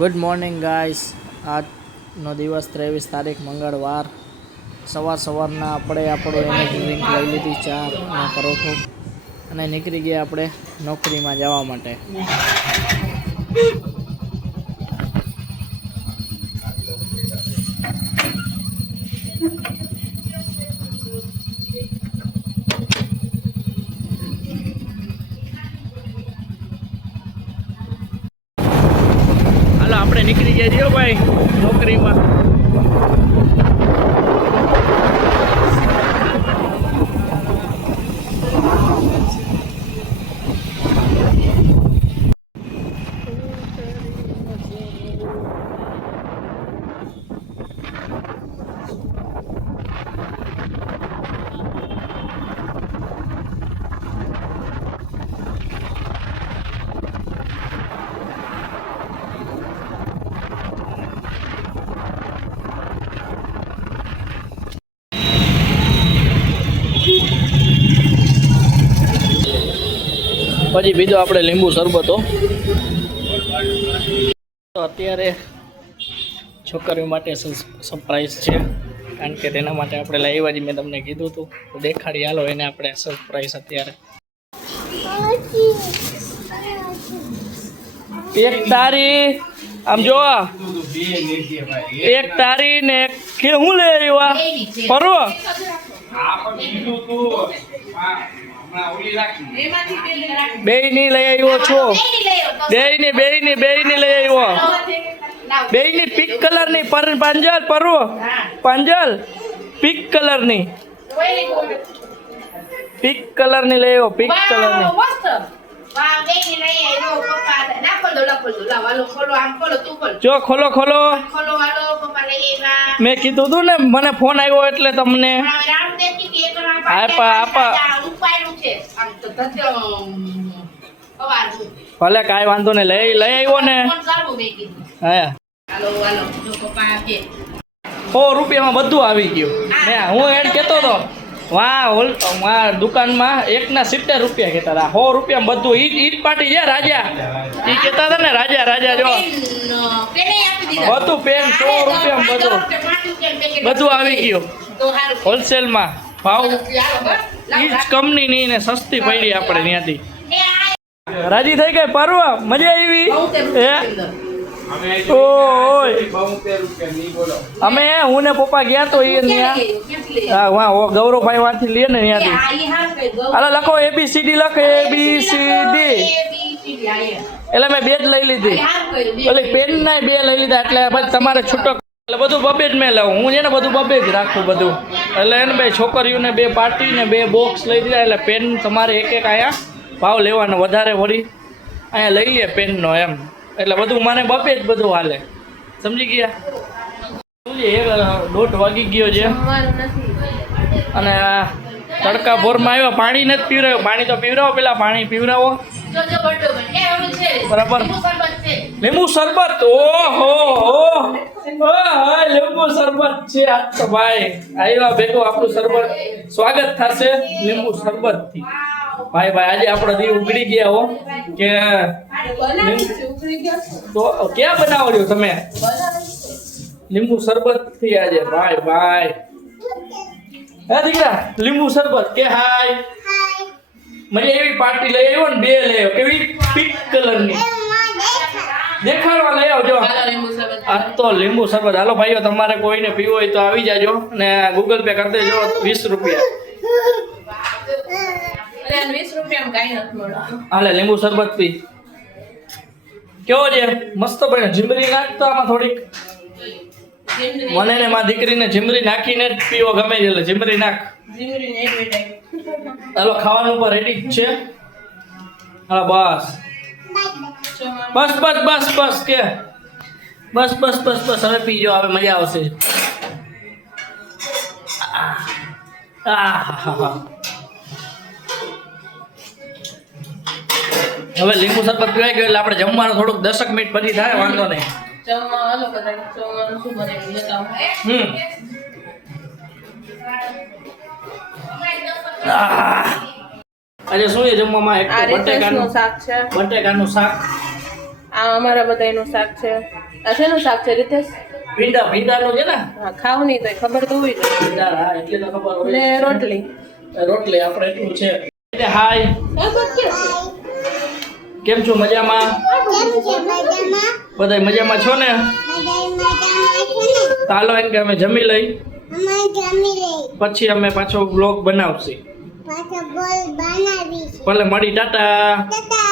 Good morning guys. આજનો દિવસ 23 તારીખ મંગળવાર. સવારના આપણે આપણું એનર્જી ડ્રિંક લઈ લીધી, ચા અને પરોઠો, અને નીકળી ગયા આપણે નોકરીમાં જવા માટે. હાલો આપણે નીકળી ગયા છીએ ભાઈ નોકરીમાં. પછી બીજો આપણે લીંબુ શરબતો. તો અત્યારે છોકરીઓ માટે સરપ્રાઈઝ છે, કારણ કે તેના માટે આપણે લાવ્યા જ મેં તમને કીધું હતું. તો દેખાડી હાલો એને આપણે સરપ્રાઈઝ. અત્યારે એક તારી આમ જો, એક તારી ને કે હું લઈ આવ્યા પરવો. બે ની લઈ આવ્યો છો, બે ની લઈ આવ્યો. બે ની પિંક કલર ની પાંજલ પરવો, પાંજલ પિંક કલર ની, પિંક કલર ની લઈ આવ્યો, પિંક કલર ની. જો ખોલો ખોલો, મેં કીધું તું ને, મને ફોન આવ્યો એટલે તમને ભલે કાંઈ વાંધો ને, લઈ આવ્યો ને. હા, 100 રૂપિયામાં બધું આવી ગયું. હું એમ કેતો હતો વાહ દુકાનમાં 1.70 રૂપિયા કહેતા હતા, 100 રૂપિયામાં બધું. ઈજ પાર્ટી છે રાજા, ઈ કહેતા હતા ને રાજા જો બધું પેન 100 રૂપિયામાં બધું આવી ગયું હોલસેલમાં. ભાવ ઈજ કંપનીની ને સસ્તી પડી આપણે ત્યાંથી. રાજી થઈ ગઈ પરવા, મજા આવી. અમે હું ને પપ્પા ગયા તો ગૌરવભાઈ વાંચી લે ને ત્યાંથી. હાલો લખો ABCD, લખે ABCD. એટલે મેં 2 જ લઈ લીધી, એટલે પેન ના 2 લઈ લીધા. એટલે પછી તમારે છૂટક એટલે બધું બબે જ મેં લઉં, હું છે ને બધું બબે જ રાખું બધું. એટલે એને 2 છોકરીઓને 2 પાર્ટી ને 2 બોક્સ લઈ દીધા. એટલે પેન તમારે એક અહીંયા ભાવ લેવાનો વધારે વળી અહીંયા લઈ લે પેનનો એમ. એટલે બધું મને બપે જ બધું હાલે, સમજી ગયા. 1:30 વાગી ગયો છે અને તડકા ભોરમાં આવ્યો. પાણી નથી પીવડાવ્યો, પાણી તો પીવડાવો, પેલા પાણી પીવડાવો બરાબર. લીંબુ શરબત, ઓહો લીંબુ શરબત છે આજ તો ભાઈ. આવ્યા ભેગો આપણું શરબત સ્વાગત થશે લીંબુ શરબત થી. ભાઈ આજે આપણો દી ઉગડી ગયા હો કે તો ક્યાં બનાવ્યો તમે લીંબુ શરબત થી આજે? ભાઈ હે દીકરા, લીંબુ શરબત કે હાય. મને એવી પાર્ટી લઈ આવ્યો ને, 2 લઈ આવ્યો. કેવી? પિંક કલર ની. દેખાડવા લઈ આવજો આ તો લીંબુ શરબત. હાલો ભાઈઓ, તમારે કોઈને પીવો હોય તો આવી જાજો અને ગૂગલ પે કરી દેજો 20 રૂપિયા. હાલે લીંબુ શરબત પી. કેવો છે? મસ્ત બને. જીમરી નાખતો આમાં થોડીક. મને ને મારી દીકરીને જીમરી નાખીને જ પીવો ગમે છે, એટલે જીમરી નાખ. હાલો ખાવાનું પર રેડી જ છે. હાલો બસ કે બસ હવે પીજો, હવે મજા આવશે. હવે લીંબુ શરબત પીવાઈ ગયું એટલે આપણે જમવાનું થોડુંક 10 મિનિટ પછી થાય, વાંધો નહીં. આજે શું છે જમવામાં? એક તો બટેકાનું શાક છે, બટેકાનું શાક આ અમારા બધાયનું શાક છે. આ શેનું શાક છે રીતેશ? ભીંડાનું છે ને હા, ખાવ નહીં તો ખબર તો હોય ને. ભીંડા, હા, એટલે તો ખબર હોય. ને રોટલી. રોટલી આપણે એટલું છે. હાય, કેમ છો? મજામાં? બધા મજામાં છો ને? ચાલો એમ કે અમે જમી લઈ, પછી અમે પાછો બ્લોગ બનાવશે. ભલે મળી, ટાટા.